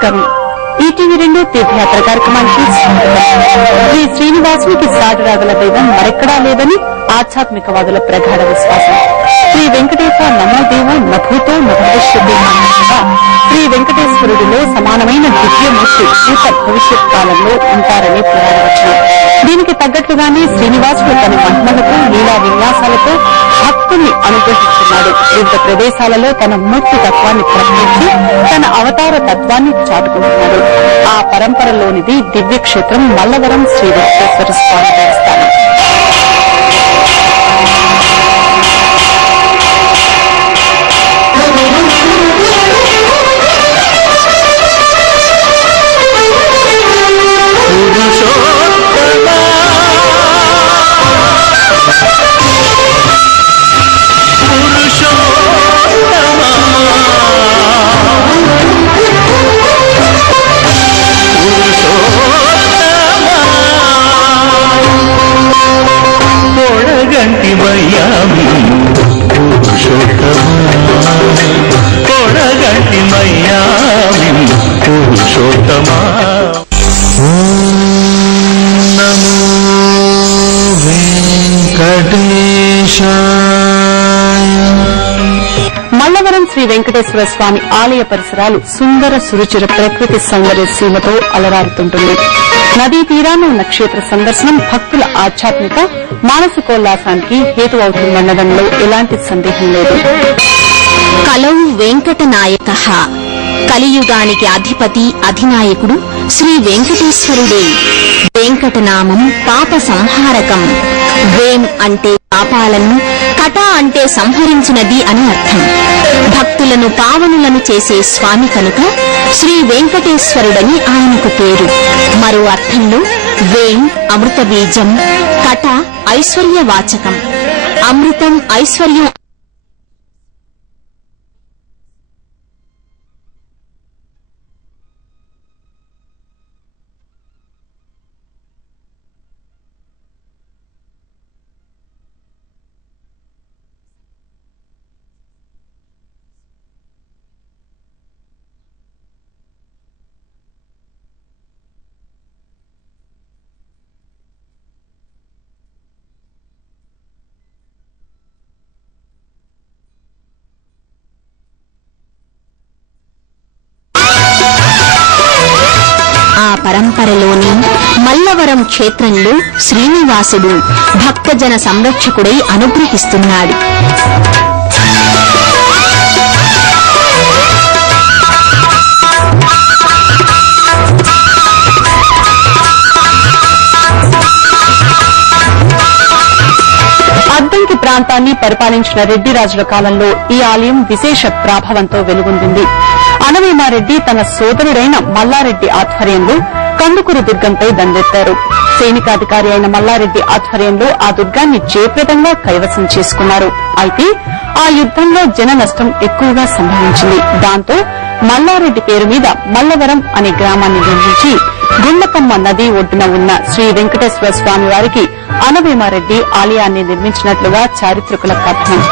నమస్కారం. ఈటీవీ2 తీర్థయాత్ర కార్యక్రమానికి శ్రీ శ్రీనివాసునికి సాటిరాగల దైవం మరెక్కడా లేదని ఆధ్యాత్మికవాదుల ప్రగాఢ విశ్వాసం. శ్రీ వెంకటేశ నమోదేవో నభూతో నభవిష్యతి అన్నట్టుగా శ్రీ వెంకటేశ్వరుడిలో సమానమైన దివ్యమూర్తి భూత భవిష్యత్ కాలంలో ఉంటారని పురాణవచనం. దీనికి తగ్గట్లుగానే శ్రీనివాసుడు తన మహిమలతో లీలా విన్యాసాలతో భక్తుల్ని అనుగ్రహిస్తున్నాడు. వివిధ ప్రదేశాలలో తన మూర్తి తత్వాన్ని ప్రకటించి తన అవతార తత్వాన్ని చాటుకుంటున్నాడు. ఆ పరంపరలోనిది దివ్యక్షేత్రం మల్లవరం శ్రీ వెంకటేశ్వర స్వామి దేవస్థానం. మల్లవరం శ్రీ వెంకటేశ్వర స్వామి ఆలయ పరిసరాలు సుందర సురుచిర ప్రకృతి సౌందర్య సీమతో అలరారుతుంటుంది. నదీ తీరాన ఉన్న క్షేత్ర సందర్శనం భక్తుల ఆధ్యాత్మిక మానసికోల్లాసానికి హేతు అవుతుందనడంలో ఎలాంటి సందేహం లేదు. కలౌ వెంకటనాయక, కలియుగానికి అధిపతి అధినాయకుడు శ్రీ వెంకటేశ్వరుడే. వెంకటనామం పాప సంహారకం. వేం అంటే పాపాలను, కట అంటే సంహరించినది అని అర్థం. భక్తులను పావనులను చేసే స్వామి కనుక శ్రీ వెంకటేశ్వరుడని ఆయనకు పేరు. మరో అర్థంలో వేం అమృత బీజం, కట ఐశ్వర్యవాచకం. అమృతం ఐశ్వర్యం. పరంపరలోని మల్లవరం క్షేత్రంలో శ్రీనివాసుడు భక్తజన సంరక్షకుడై అనుగ్రహిస్తున్నాడు. అద్దంకి ప్రాంతాన్ని పరిపాలించిన రెడ్డి రాజుల కాలంలో ఈ ఆలయం విశేష ప్రాభవంతో వెలుగొందింది. అనవేమారెడ్డి తన సోదరుడైన మల్లారెడ్డి ఆధ్వర్యంలో కందుకూరు దుర్గంపై దండెత్తారు. సైనికాధికారి అయిన మల్లారెడ్డి ఆధ్వర్యంలో ఆ దుర్గాన్ని జయప్రదంగా కైవసం చేసుకున్నారు. అయితే ఆ యుద్దంలో జన నష్టం ఎక్కువగా సంభవించింది. దాంతో మల్లారెడ్డి పేరు మీద మల్లవరం అనే గ్రామాన్ని నిర్మించి గుండకమ్మ నది ఒడ్డున ఉన్న శ్రీ వెంకటేశ్వర స్వామి వారికి అనవేమారెడ్డి ఆలయాన్ని నిర్మించినట్లుగా చారిత్రకుల కథనం.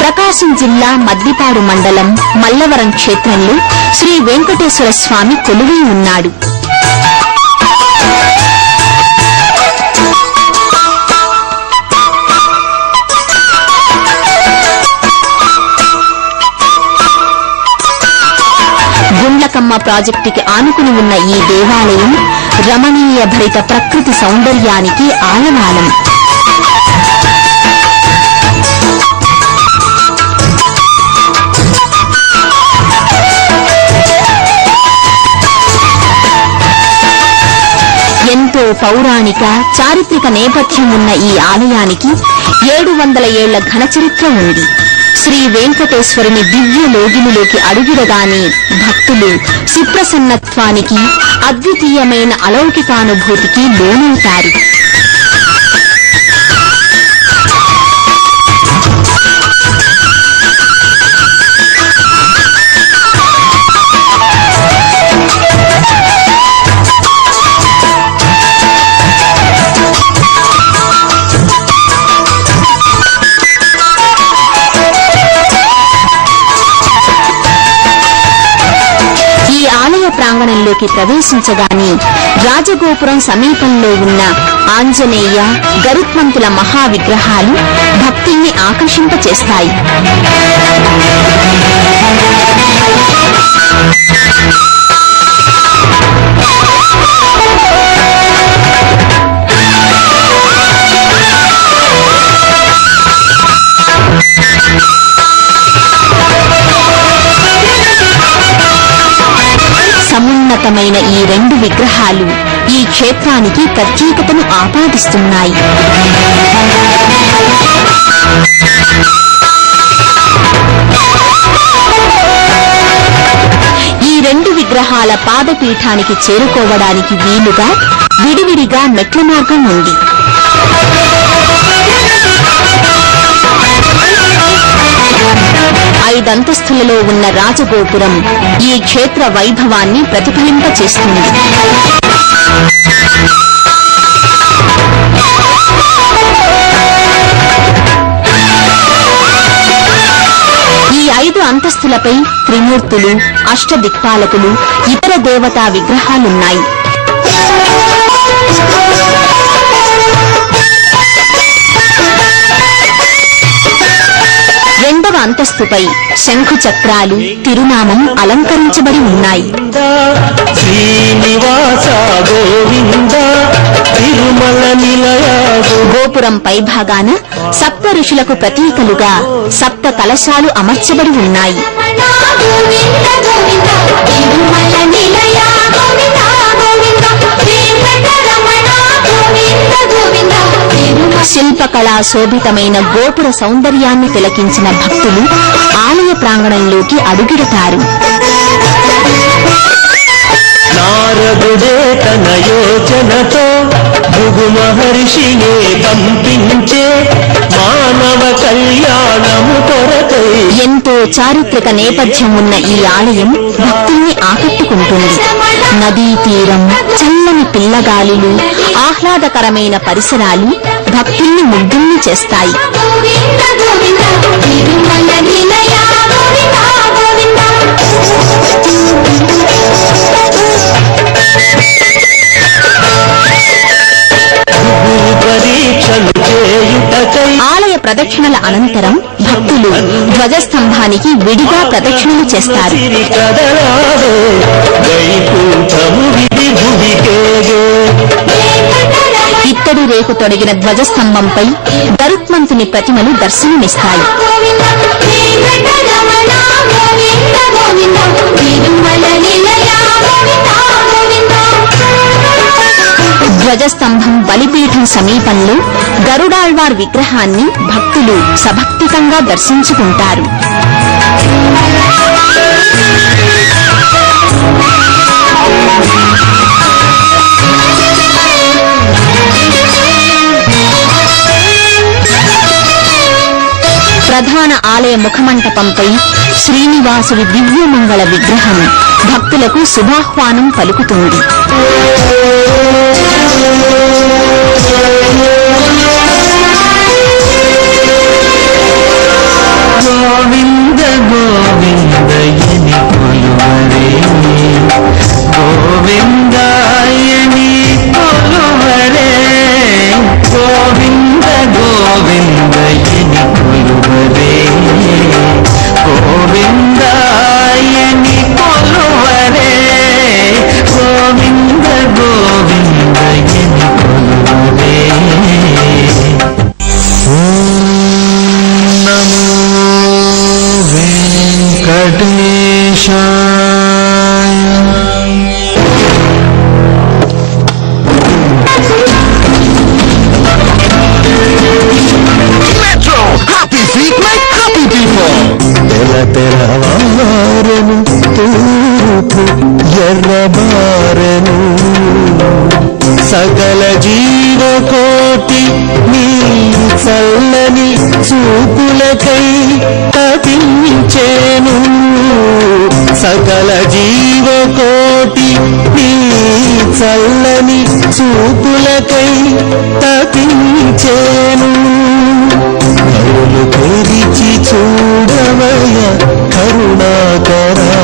ప్రకాశం జిల్లా మద్దిపాడు మండలం మల్లవరం క్షేత్రంలో శ్రీ వెంకటేశ్వర స్వామి కొలువై ఉన్నాడు. గుండ్లకమ్మ ప్రాజెక్టుకి ఆనుకుని ఉన్న ఈ దేవాలయం రమణీయ భరిత ప్రకృతి సౌందర్యానికి ఆలవాలం. ఎంతో పౌరాణిక చారిత్రక నేపథ్యం ఉన్న ఈ ఆలయానికి 700 ఏళ్ల ఘనచరిత్ర ఉంది. శ్రీ వెంకటేశ్వరుని దివ్య లోగిలిలోకి అడుగుడగానే భక్తులు సుప్రసన్నత్వానికి, అద్వితీయమైన అలౌకికానుభూతికి లోనవుతారు. ప్రాంగణంలోకి ప్రవేశించగానే రాజగోపురం సమీపంలో ఉన్న ఆంజనేయ గరుత్మంతుల మహావిగ్రహాలు భక్తుల్ని ఆకర్షింపచేస్తాయి. సమున్నతమైన ఈ రెండు విగ్రహాలు ఈ క్షేత్రానికి ప్రత్యేకతను ఆపాదిస్తున్నాయి. ఈ రెండు విగ్రహాల పాదపీఠానికి చేరుకోవడానికి వీలుగా విడివిడిగా మెట్ల మార్గం ఉంది. ఐదంతస్తులలో ఉన్న రాజగోపురం ఈ క్షేత్ర వైభవాన్ని ప్రతిఫలింపచేస్తుంది. ఈ 5 అంతస్తులపై త్రిమూర్తులు, అష్టదిక్పాలకులు, ఇతర దేవతా విగ్రహాలున్నాయి. రెండవ అంతస్తుపై శంఖు చక్రాలు, తిరునామం అలంకరించబడి ఉన్నాయి. గోపురం పైభాగాన సప్త ఋషులకు ప్రతీకలుగా సప్త కలశాలు అమర్చబడి ఉన్నాయి. శిల్పకళా శోభితమైన గోపుర సౌందర్యాన్ని తిలకించిన భక్తులు ఆలయ ప్రాంగణంలోకి అడుగిడతారు. నారదుడే తన యోచనతో భృగు మహర్షినే పంపించే మానవ కళ్యాణము కొరకై. ఎంతో చారిత్రక నేపథ్యం ఉన్న ఈ ఆలయం భక్తుల్ని ఆకట్టుకుంటుంది. నదీ తీరం, చల్లని పిల్లగాలులు, ఆహ్లాదకరమైన పరిసరాలు భక్తుల్ని ముగ్ధుల్ని చేస్తాయి. ఆలయ ప్రదక్షిణల అనంతరం భక్తులు ధ్వజస్తంభానికి విడిగా ప్రదక్షిణలు చేస్తారు. ఇత్తడి రేకు తొడిగిన ధ్వజస్తంభంపై గరుత్మంతుని ప్రతిమలు దర్శనమిస్తాయి. ధ్వజస్తంభం బలిపీఠం సమీపంలో గరుడాళ్వార్ విగ్రహాన్ని భక్తులు సభక్తికంగా దర్శించుకుంటారు. ప్రధాన ఆలయ ముఖమంటపంపై శ్రీనివాసుడి దివ్యమంగళ విగ్రహం భక్తులకు శుభాహ్వానం పలుకుతుంది. గోవింద గోవిందయని కొలువరే, గోవిందాయని కొలువరే, గోవింద గోవిందయని కొలువరే, గోవిందాయని కొలువరే, గోవింద గోవిందయని కొలువరే. నమో వెంకటేశాయ. Metro, happy feet make happy people. తెల్లవారెను తూర్పు ఎర్రబారెను, సకల జీవకోటి నీ చల్లని చూపులకై తపించేను, సకల జీవకోటి నీ చల్లని చూపులకై తపించేను. కరులు తెరిచి చూడవయ కరుణాకరా,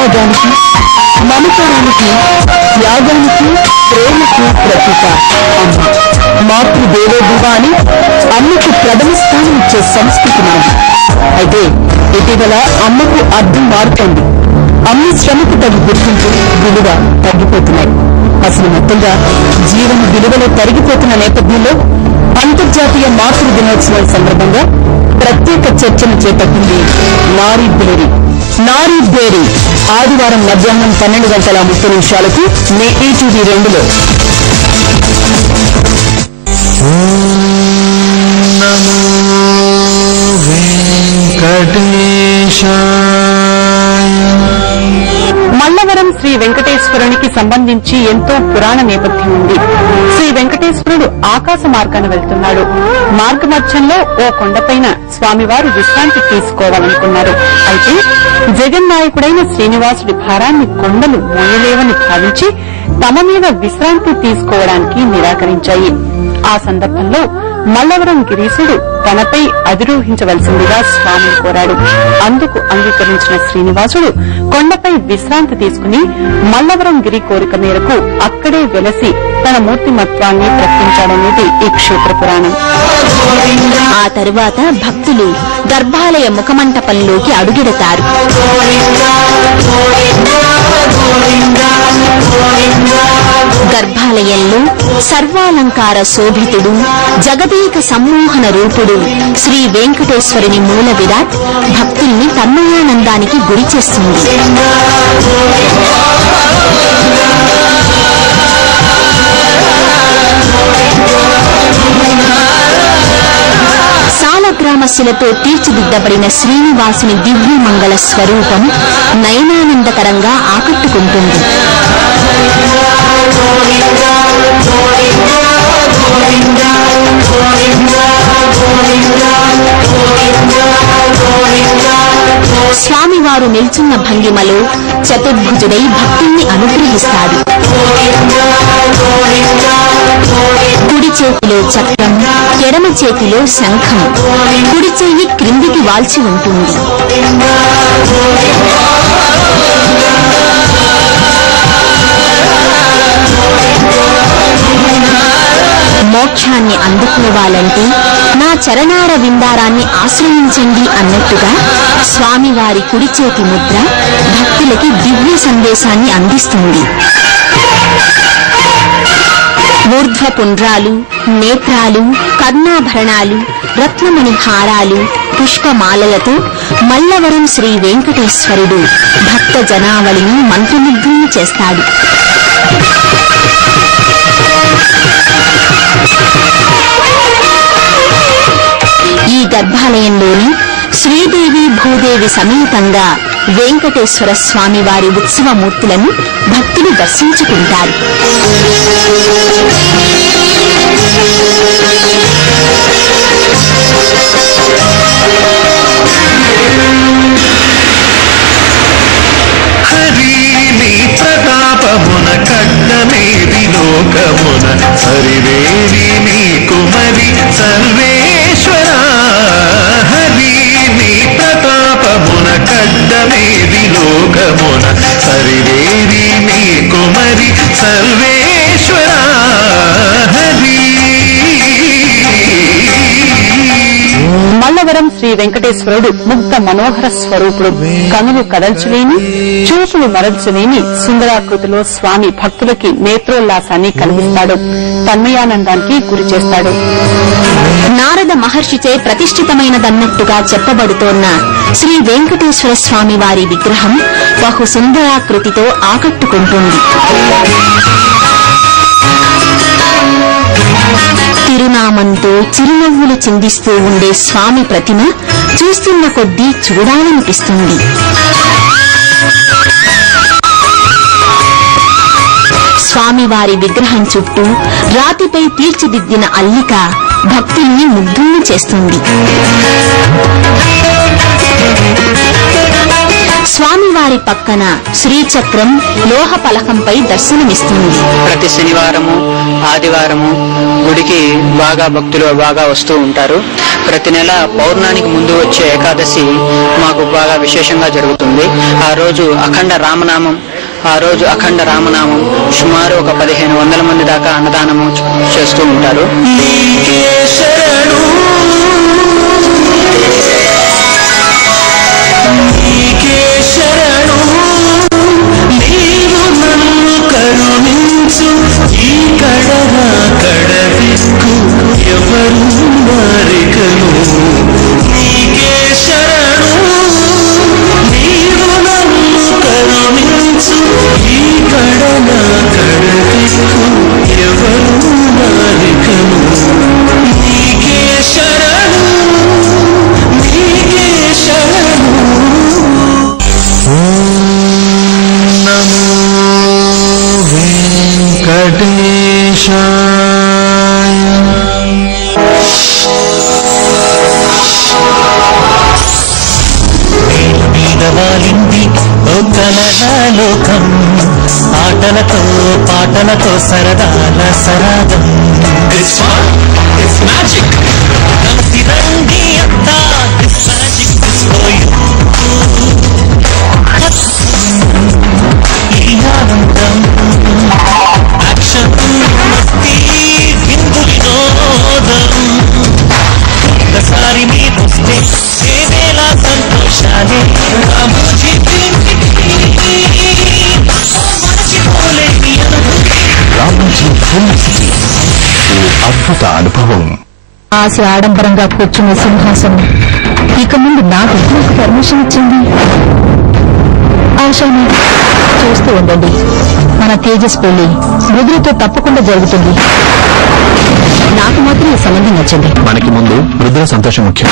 అనురాగానికి, మమకారానికి, త్యాగానికి, ప్రేమకు ప్రతీక అమ్మ. మాతృదేవోభవ అని అమ్మకు ప్రథమ స్థానం ఇచ్చే సంస్కృతి మనది. అయితే ఇటీవల అమ్మకు అర్థం మారుతోంది. అమ్మ శ్రమకు తగ్గి గుర్తింపు, విలువ తగ్గిపోతున్నాయి. అసలు మొత్తంగా జీవన విలువలో తరిగిపోతున్న నేపథ్యంలో అంతర్జాతీయ మాతృ దినోత్సవం సందర్భంగా ప్రత్యేక చర్చను చేపట్టింది నారీ బేరీ. నారీ బేరీ ఆదివారం మధ్యాహ్నం 12:30 మే ఈటీవీ 2లో. మల్లవరం శ్రీ వెంకటేశ్వరునికి సంబంధించి ఎంతో పురాణ నేపథ్యం ఉంది. శ్రీ వెంకటేశ్వరుడు ఆకాశ మార్గాన వెళ్తున్నాడు. మార్గమధ్యంలో ఓ కొండపైన స్వామివారు విశ్రాంతి తీసుకోవాలనుకున్నారు. అయితే జగన్నాయకుడైన శ్రీనివాసుడి భారాన్ని కొండలు మోయలేవని భావించి తమ మీద విశ్రాంతి తీసుకోవడానికి నిరాకరించాయి. ఆ సందర్భంలో మల్లవరం గిరీశుడు తనపై అధిరోహించవలసిందిగా స్వామిని కోరాడు. అందుకు అంగీకరించిన శ్రీనివాసుడు కొండపై విశ్రాంతి తీసుకుని మల్లవరం గిరి కోరిక మేరకు అక్కడే వెలసి తన మూర్తిమత్వాన్ని ప్రకటించాడనేది ఈ క్షేత్ర పురాణం. ఆ తరువాత భక్తులు గర్భాలయ ముఖమంటపంలోకి అడుగెడతారు. గర్భాలయంలో సర్వాలంకార శోభితుడు, జగదీక సమ్మోహన రూపుడు శ్రీ వెంకటేశ్వరుని మూల విరాట్ భక్తుల్ని తన్మయానందానికి గురి చేస్తుంది. సాలగ్రామస్సులతో తీర్చిదిద్దబడిన శ్రీనివాసుని దివ్యమంగళ స్వరూపం నయనానందకరంగా ఆకట్టుకుంటుంది. స్వామివారు నిల్చున్న భంగిమలో చతుర్భుజుడై భక్తుల్ని అనుగ్రహిస్తాడు. కుడి చేతిలో చక్రం, ఎడమ చేతిలో శంఖం, కుడి చెయ్యి క్రిందికి వాల్చి ఉంటుంది. మోక్షాన్ని అందుకోవాలంటే నా చరణార విందారాన్ని ఆశ్రయించండి అన్నట్టుగా స్వామివారి కుడి చేతి ముద్ర భక్తులకి దివ్య సందేశాన్ని అందిస్తుంది. ఊర్ధ్వ పుండ్రాలు, నేత్రాలు, కర్ణాభరణాలు, రత్నమణి హారాలు, పుష్పమాలలతో మల్లవరం శ్రీ వెంకటేశ్వరుడు భక్త జనావళిని మంత్రముగ్ధుల్ని చేస్తాడు. ఈ గర్భాలయంలోని శ్రీదేవి భూదేవి సమేతంగా వెంకటేశ్వర స్వామి వారి ఉత్సవమూర్తులను భక్తులు దర్శించుకుంటారు. హరిని ప్రతాపమున కడ్డమేది లోకమున సరివేరి నీ కుమరి సర్వేశ్వర. హరిని ప్రతాపమున కడ్డమేది లోకమున సరివేరి నీ కుమరి సర్వేశ్వర. మల్లవరం శ్రీ వెంకటేశ్వరుడు ముగ్ధ మనోహర స్వరూపుడు. కనులు కదల్చలేని, చూపులు మరల్చలేని సుందరాకృతిలో స్వామి భక్తులకి నేత్రోల్లాసాన్ని కలిగిస్తాడు, తన్మయానందానికి గురి చేస్తాడు. నారద మహర్షిచే ప్రతిష్ఠితమైనదన్నట్టుగా చెప్పబడుతోన్న శ్రీ వెంకటేశ్వర స్వామి వారి విగ్రహం బహు సుందరాకృతితో ఆకట్టుకుంటుంది. తిరునామంతో చిరునవ్వులు చిందిస్తూ ఉండే స్వామి ప్రతిమ చూస్తున్న కొద్దీ చూడాలనిపిస్తుంది. స్వామివారి విగ్రహం చుట్టూ రాతిపై తీర్చిదిద్దిన అల్లిక భక్తుల్ని ముగ్ధుల్ని చేస్తుంది. స్వామివారి అమ్మవారి పక్కన శ్రీచక్రం లోహ పలకంపై దర్శనమిస్తుంది. ప్రతి శనివారము ఆదివారము గుడికి భక్తులు బాగా వస్తూ ఉంటారు. ప్రతి నెల పౌర్ణానికి ముందు వచ్చే ఏకాదశి మాకు బాగా విశేషంగా జరుగుతుంది. ఆ రోజు అఖండ రామనామం సుమారు ఒక 1500 మంది దాకా అన్నదానము చేస్తూ ఉంటారు. లోకం ఆటలతో పాటలతో సరదాల సరాగం. కలిసి రండి అంతా ఈ ఆనందం యాక్షన్ మస్తీ హిందూ వినోదం. ఒకసారి మీరు వస్తే ఏవేళ సంతోషాలే అద్భుత అనుభవం. ఆశ ఆడంబరంగా కూర్చున్న సింహాసనం ఇక ముందు నాకు పర్మిషన్ ఇచ్చింది. ఆశని చూస్తూ ఉండండి, మన తేజస్ పెళ్లి మృదులతో తప్పకుండా జరుగుతుంది. నాకు మాత్రం ఈ సంబంధం నచ్చింది. మనకి ముందు మృదుల సంతోషం ముఖ్యం.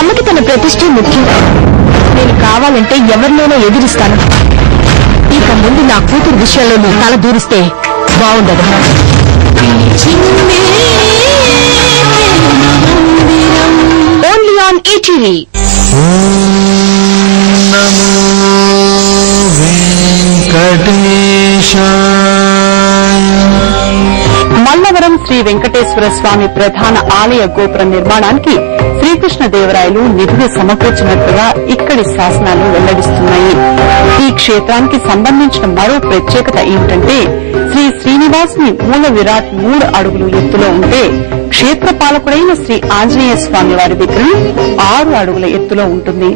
అమ్మకి తన ప్రతిష్ఠ ముఖ్యం. నేను కావాలంటే ఎవరినైనా ఎదిరిస్తాను. ఇక ముందు నా కూతురు విషయంలో నువ్వు తల దూరిస్తే బాగుండదు. Only on ETV. Mallavaram Shri Venkateswara Swamy ప్రధాన ఆలయ గోపురం నిర్మాణానికి శ్రీకృష్ణదేవరాయలు నిధులు సమకూర్చినట్లుగా ఇక్కడి శాసనాలు వెల్లడిస్తున్నాయి. ఈ క్షేత్రానికి సంబంధించిన మరో ప్రత్యేకత ఏమిటంటే శ్రీ శ్రీనివాసుని మూల విరాట్ 3 అడుగులు ఎత్తులో ఉంటే క్షేత్రపాలకుడైన శ్రీ ఆంజనేయ స్వామి వారి విగ్రహం 6 అడుగుల ఎత్తులో ఉంటుంది.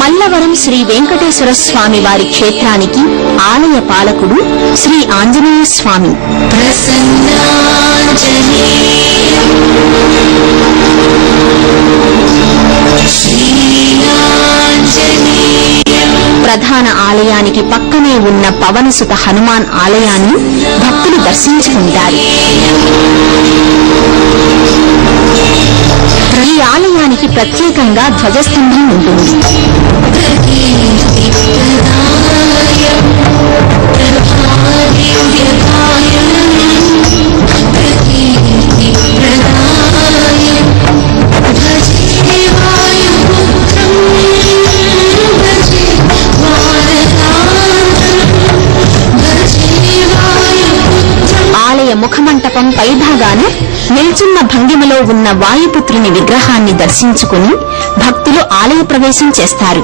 మల్లవరం శ్రీ వెంకటేశ్వర స్వామి వారి క్షేత్రానికి ఆలయ పాలకుడు శ్రీ ఆంజనేయ స్వామి. ప్రధాన ఆలయానికి పక్కనే ఉన్న పవనసుత హనుమాన్ ఆలయాన్ని భక్తులు దర్శించుకుంటారు. ఈ ఆలయానికి ప్రత్యేకంగా ధ్వజస్తంభం ఉంటుంది. ఆలయ ముఖమంటపం పైభాగాన నిల్చున్న భంగిమలో ఉన్న వాయుపుత్రుని విగ్రహాన్ని దర్శించుకుని భక్తులు ఆలయ ప్రవేశం చేస్తారు.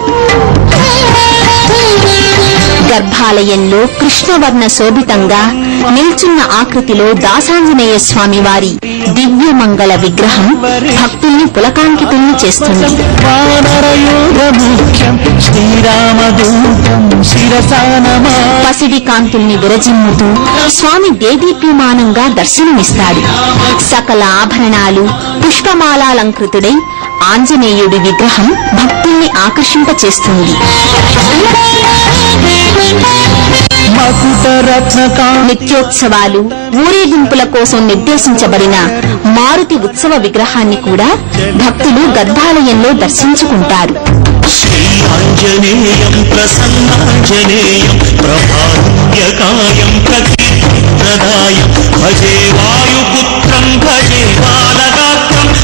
గర్భాలయంలో కృష్ణవర్ణ శోభితంగా నిల్చున్న ఆకృతిలో దాసాంజనేయ స్వామి వారి దివ్యమంగళ విగ్రహం భక్తుల్ని పులకాంకితుల్ని చేస్తుంది. పసిడి కాంతుల్ని విరజిమ్ముతూ స్వామి దేదీప్యమానంగా దర్శనమిస్తాడు. సకల ఆభరణాలు పుష్పమాలాలంకృతుడై ఆంజనేయుడి విగ్రహం భక్తుల్ని ఆకర్షింపచేస్తుంది. నిత్యోత్సవాలు ఊరేగింపుల కోసం నిర్దేశించబడిన మారుతి ఉత్సవ విగ్రహాన్ని కూడా భక్తులు గర్భాలయంలో దర్శించుకుంటారు.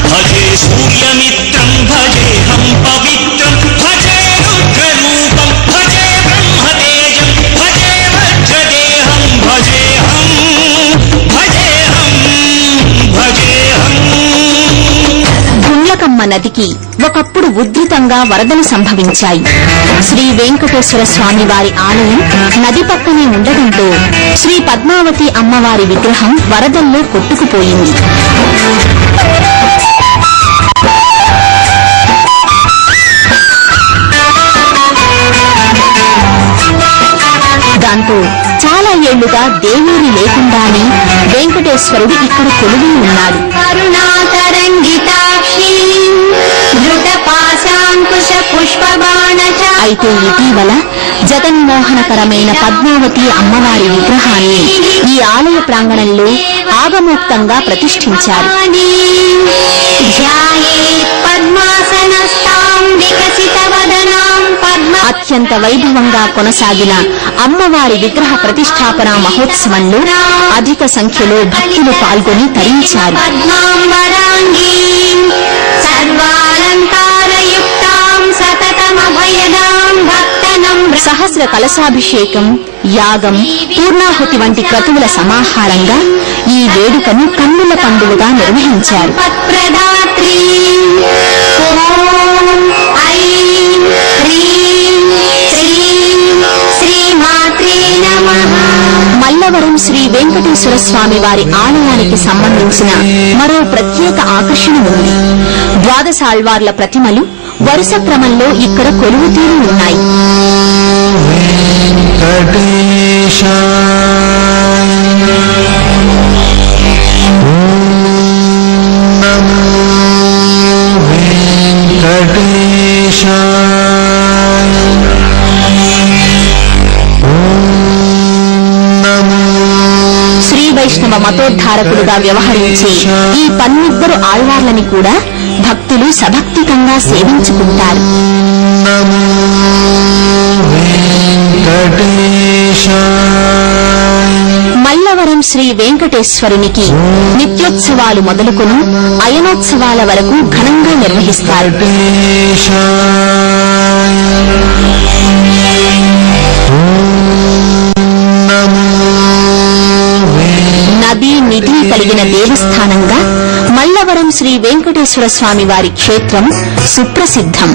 భజే సూర్యమిత్రం భజేహం పవిత్రం భజే తులసమ్మ నదికి ఒకప్పుడు ఉధృతంగా వరదలు సంభవించాయి. శ్రీ వెంకటేశ్వర స్వామి వారి ఆలయం నది పక్కనే ఉండడంతో శ్రీ పద్మావతి అమ్మవారి విగ్రహం వరదల్లో కొట్టుకుపోయింది. దాంతో చాలా ఏళ్లుగా దేవూరి లేకుండానే వెంకటేశ్వరుడు ఇక్కడ కొలువై ఉన్నాడు. అయితే ఇటీవల జగన్మోహనకరమైన పద్మావతి అమ్మవారి విగ్రహాన్ని ఈ ఆలయ ప్రాంగణంలో ఆగమోక్తంగా ప్రతిష్ఠించారు. అత్యంత వైభవంగా కొనసాగిన అమ్మవారి విగ్రహ ప్రతిష్టాపన మహోత్సవంలో అధిక సంఖ్యలో భక్తులు పాల్గొని తరించారు. సహస్ర కలశాభిషేకం, యాగం, పూర్ణాహుతి వంటి క్రతువుల సమాహారంగా ఈ వేడుకను కన్నుల పండుగగా నిర్వహించారు. మల్లవరం శ్రీ వెంకటేశ్వర స్వామి వారి ఆలయానికి సంబంధించిన మరో ప్రత్యేక ఆకర్షణ ఉంది. ద్వాదశాళ్వార్ల ప్రతిమలు వరుస క్రమంలో ఇక్కడ కొలువుతీరి ఉన్నాయి. శ్రీ వైష్ణవ మతోద్ధారకులుగా వ్యవహరించే ఈ 12 ఆళ్వార్లని కూడా భక్తులు సభక్తికంగా సేవించుకుంటారు. మల్లవరం శ్రీ వెంకటేశ్వరునికి నిత్యోత్సవాలు మొదలుకొని అయనోత్సవాల వరకు ఘనంగా నిర్వహిస్తారు. నది నిధి కలిగిన దేవస్థానంగా మల్లవరం శ్రీ వెంకటేశ్వర స్వామి వారి క్షేత్రం సుప్రసిద్ధం.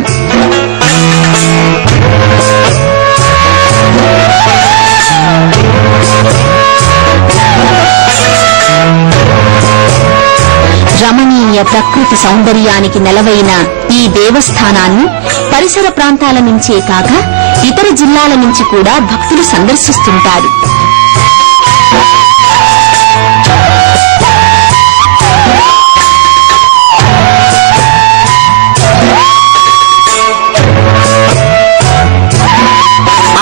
రమణీయ ప్రకృతి సౌందర్యానికి నెలవైన ఈ దేవస్థానాన్ని పరిసర ప్రాంతాల నుంచే కాక ఇతర జిల్లాల నుంచి కూడా భక్తులు సందర్శిస్తుంటారు.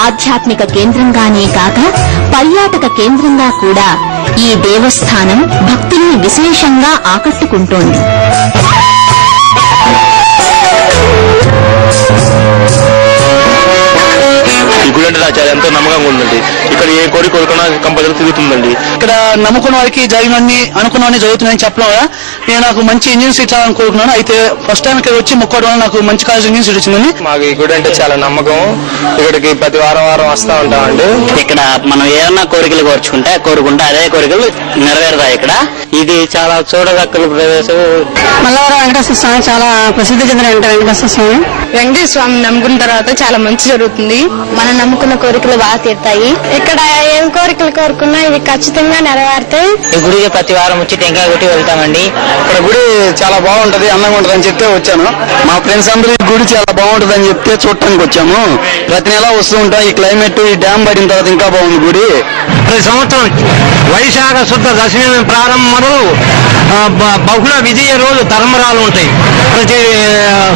ఆధ్యాత్మిక కేంద్రంగానే కాక పర్యాటక కేంద్రంగా కూడా ఈ దేవస్థానం భక్తుల్ని విశేషంగా ఆకట్టుకుంటోంది. ఈ గుడి అంటే నాకు ఎంతో నమ్మకంగా ఉందండి. ఇక్కడ ఏ కోరిక కోరుకున్నా కంపల్సరీ తిరుగుతుందండి. ఇక్కడ నమ్ముకున్న వారికి జరిగినన్ని అనుకున్నవన్నీ జరుగుతున్నాయని చెప్పడం వల్ల నేను నాకు మంచి ఇంజనీర్ సీట్ రావాలని కోరుకున్నాను. అయితే ఫస్ట్ టైం ఇక్కడ వచ్చి మొక్కడం వల్ల నాకు మంచి కాలేజ్ ఇంజనీర్ సీట్ వచ్చిందండి. మాకు ఈ గుడి అంటే చాలా నమ్మకం. ఇక్కడికి ప్రతి వారం వస్తా ఉంటామండి. ఇక్కడ మనం ఏమన్నా కోరికలు కోరుకుంటే అదే కోరికలు నెరవేరుతాయి. ఇక్కడ ఇది చాలా చూడదక్కల ప్రదేశం. మల్లవరం వెంకటేశ్వర స్వామి చాలా ప్రసిద్ధి చెందిన వెంకటేశ్వర స్వామి. వెంకటేశ్వర స్వామి నమ్ముకున్న తర్వాత చాలా మంచి జరుగుతుంది. మనం నమ్ముకున్న కోరికలు బాగా తీరుతాయి. ఇక్కడ ఏం కోరికలు కోరుకున్నా ఇవి ఖచ్చితంగా నెరవేరుతాయి. ఈ గుడికి ప్రతి వారం వచ్చి టెంకాయ కొట్టి వెళ్తామండి. ఇక్కడ గుడి చాలా బాగుంటది, అందంగా ఉంటది అని చెప్తే వచ్చాను. మా ఫ్రెండ్స్ అందరూ ఈ గుడి చాలా బాగుంటది అని చెప్తే చూడటానికి వచ్చాము. ప్రతి నెల వస్తూ ఉంటాం. ఈ క్లైమేట్, ఈ డ్యామ్ పడిన తర్వాత ఇంకా బాగుంది గుడి. ప్రతి సంవత్సరం వైశాఖ శుద్ధ దశమి ప్రారంభం మొదలు బహుళ విజయ రోజు తరంబరాలు ఉంటాయి. ప్రతి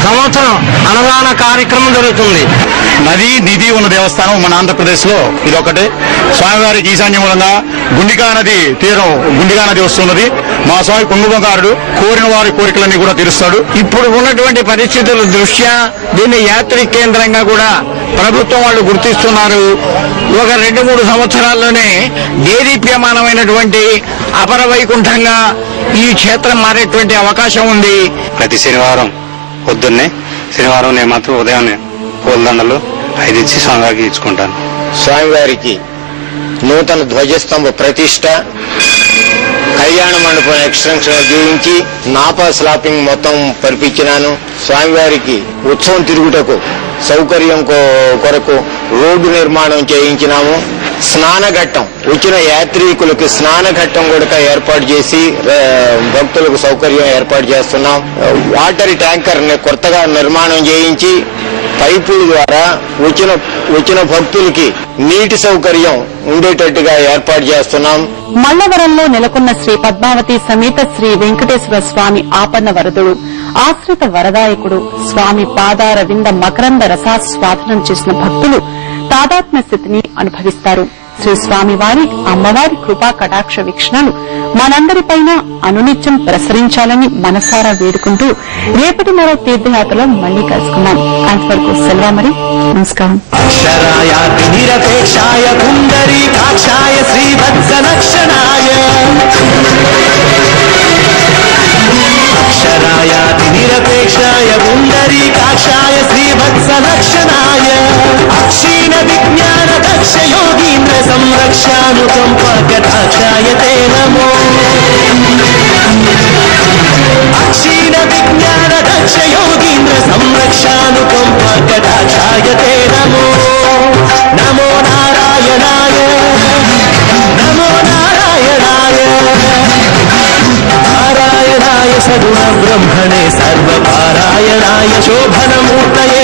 సంవత్సరం అన్నదాన కార్యక్రమం జరుగుతుంది. నది నిధి ఉన్న దేవస్థానం మన ఆంధ్రప్రదేశ్ లో ఇదొకటి. స్వామివారికి ఈశాన్య మూలంగా గుండికా నది వస్తున్నది. మా స్వామి కుంభకారుడు కోరిన వారి కోరికలన్నీ కూడా తీరుస్తాడు. ఇప్పుడు ఉన్నటువంటి పరిస్థితుల దృష్ట్యా దీన్ని యాత్రిక కేంద్రంగా కూడా ప్రభుత్వం వాళ్ళు గుర్తిస్తున్నారు. ఒక 2-3 సంవత్సరాల్లోనే దేదీప్యమానమైనటువంటి అపర వైకుంఠంగా ఈ క్షేత్రం మారేటువంటి అవకాశం ఉంది. ప్రతి శనివారం పొద్దున్నే, శనివారం నేను మాత్రం ఉదయాన్నే పూలదండలు 5 ఇచ్చి స్వామివారికి ఇచ్చుకుంటాను. స్వామివారికి నూతన ధ్వజస్తంభ ప్రతిష్ట కళ్యాణ మండపం ఎక్స్టెన్షన్ చేయించి నాపా స్లాపింగ్ మొత్తం పరిపించినాను. స్వామివారికి ఉత్సవం తిరుగుటకు సౌకర్యం కొరకు రోడ్డు నిర్మాణం చేయించినాము. స్నానఘట్టం వచ్చిన యాత్రికులకు స్నానఘట్టం కూడా ఏర్పాటు చేసి భక్తులకు సౌకర్యం ఏర్పాటు చేస్తున్నాం. వాటర్ ట్యాంకర్ ని కొత్తగా నిర్మాణం చేయించి పైపుల ద్వారా వచ్చిన భక్తులకి నీటి సౌకర్యం ఉండేటట్టుగా ఏర్పాటు చేస్తున్నాం. మల్లవరంలో నెలకొన్న శ్రీ పద్మావతి సమేత శ్రీ వెంకటేశ్వర స్వామి ఆపన్న వరదుడు, ఆశ్రిత వరదాయకుడు, స్వామి పాదార వింద మకరంద రసాస్వాదనం చేసిన భక్తులు తాదాత్మ్య స్థితిని అనుభవిస్తారు. శ్రీ స్వామివారి అమ్మవారి కృపా కటాక్ష వీక్షణలు మనందరిపైన అనునిత్యం ప్రసరించాలని మనసారా వేడుకుంటూ రేపటి మరో తీర్థయాత్రలో మళ్లీ కలుసుకున్నాం. అంతవరకు సెలవు, మరి నమస్కారం. అక్షరాయాతి నిరపేక్షాయ పుండరీకాక్షాయ శ్రీవత్సలక్షణాయ అక్షరాయాతి నిరపేక్షాయ పుండరీకాక్షాయ శ్రీవత్సలక్షణాయ అక్షీణ విజ్ఞాన దక్ష యోగీంద్ర సంరక్షానుకంపకటాక్షాయ తే నమో అక్షీణ విజ్ఞాన దక్ష యోగీంద్ర సంరక్షానుకంపకటాక్షాయ తే నమో నమో నారాయణాయ నమో నారాయణాయ నారాయణాయ సగుణ బ్రహ్మణే సర్వపారాయణాయ శోభనమూర్తయే